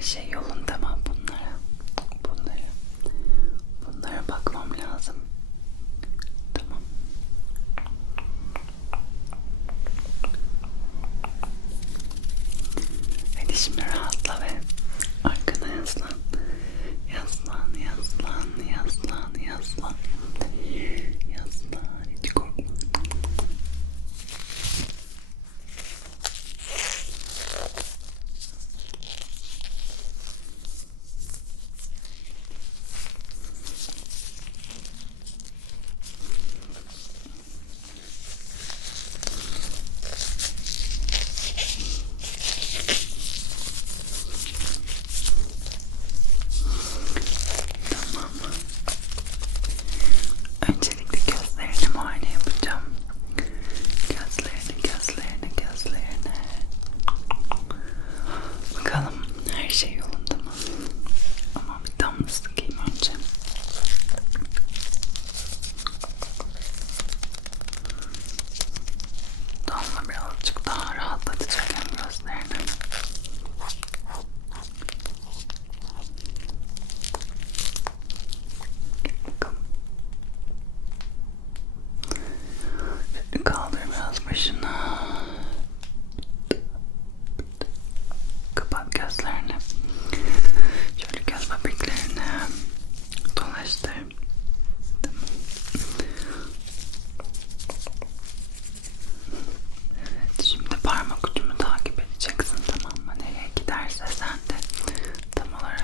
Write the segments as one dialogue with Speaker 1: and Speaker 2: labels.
Speaker 1: 先用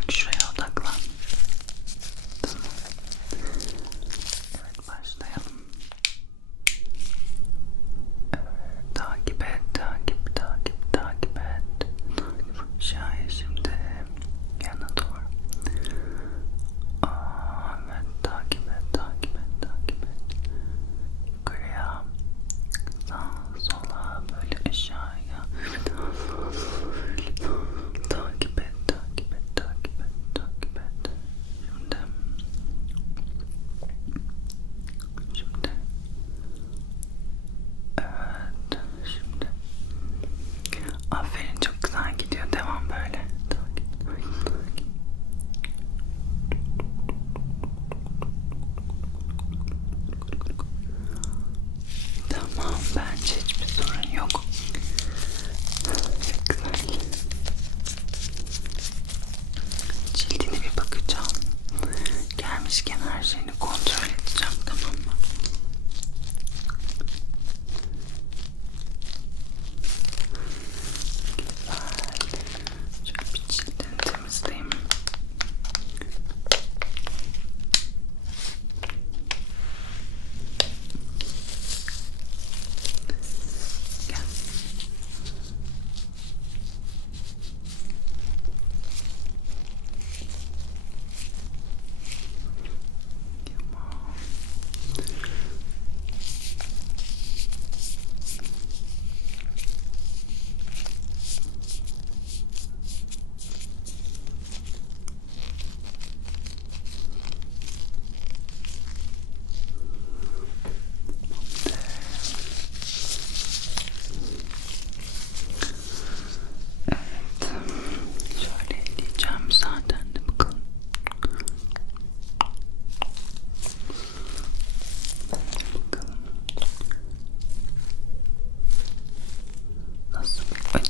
Speaker 1: olarak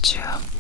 Speaker 1: bir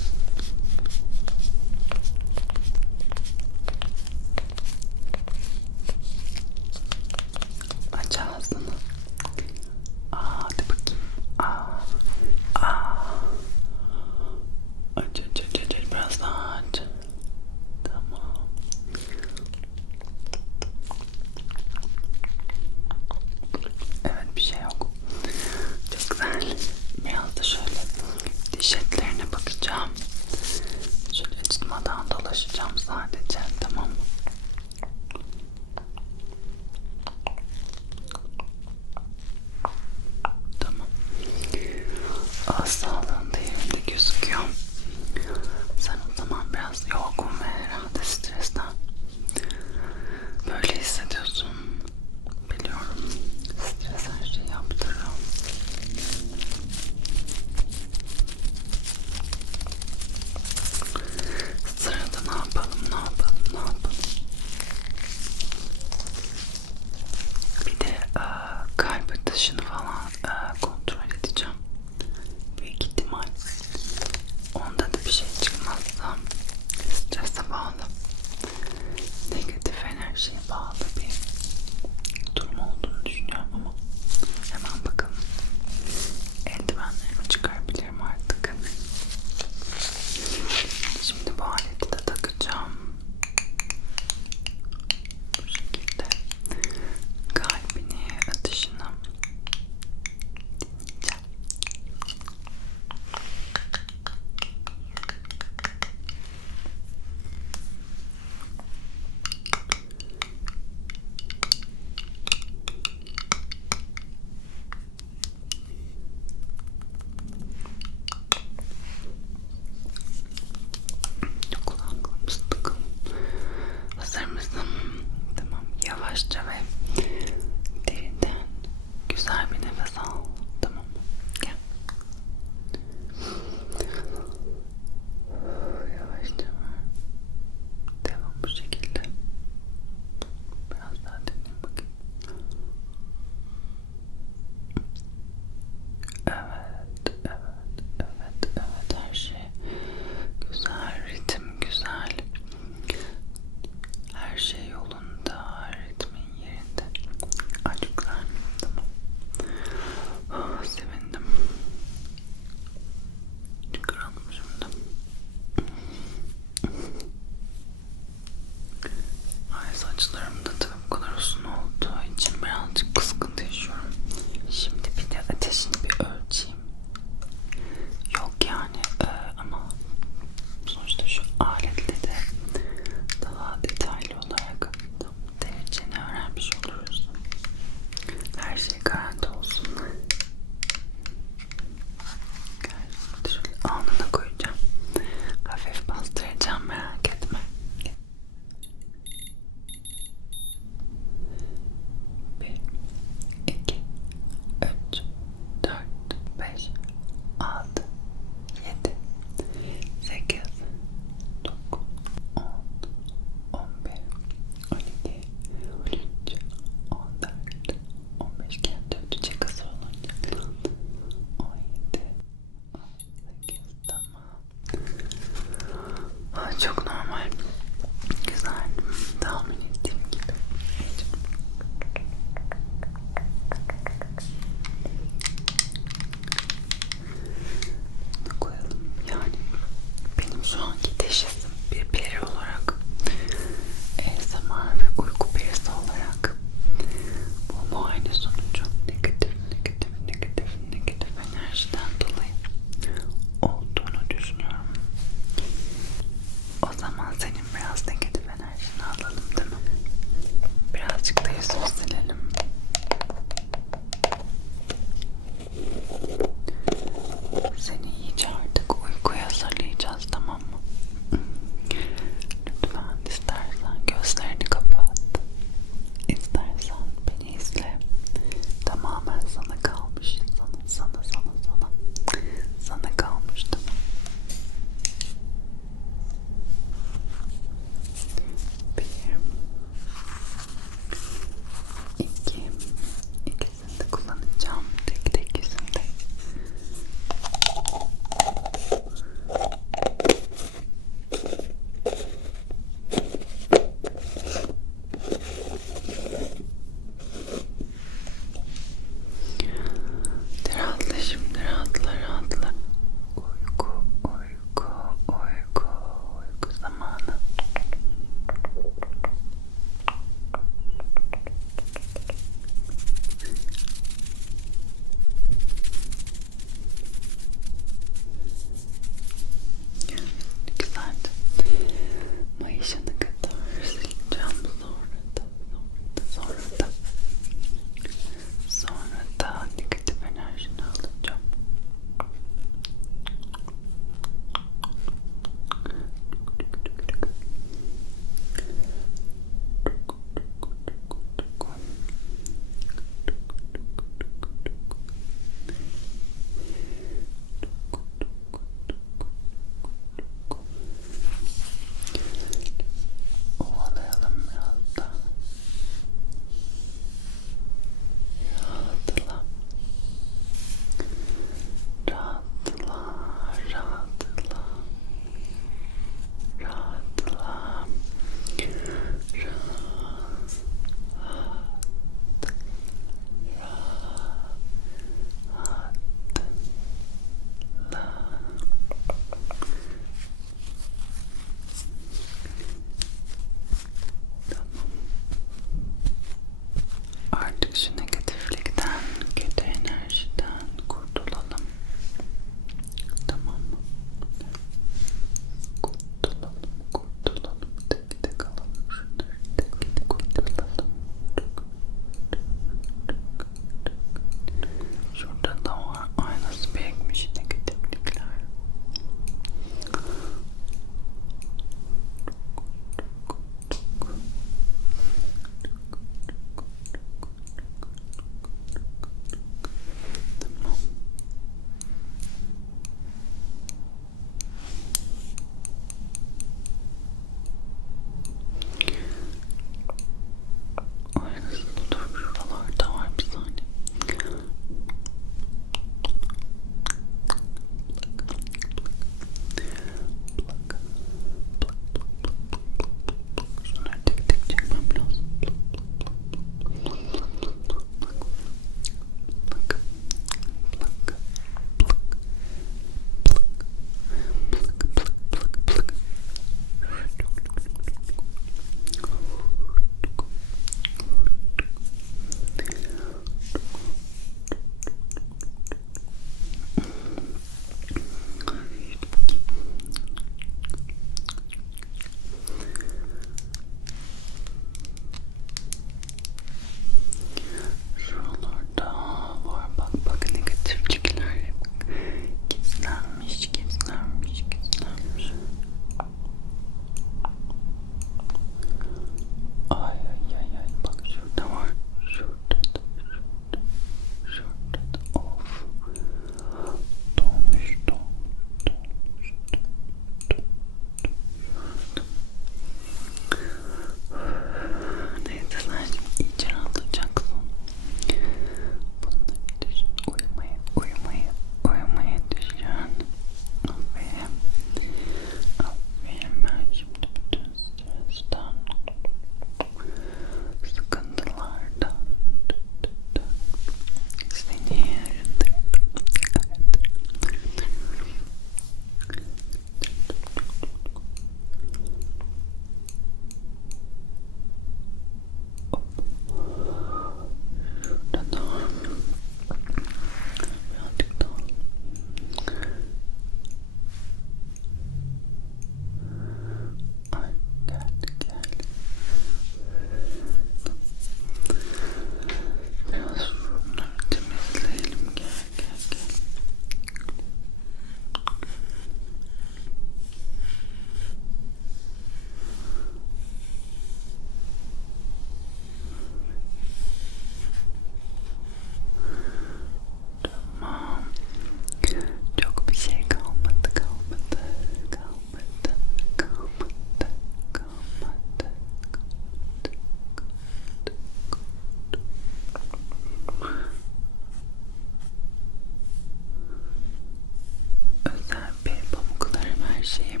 Speaker 1: şeyi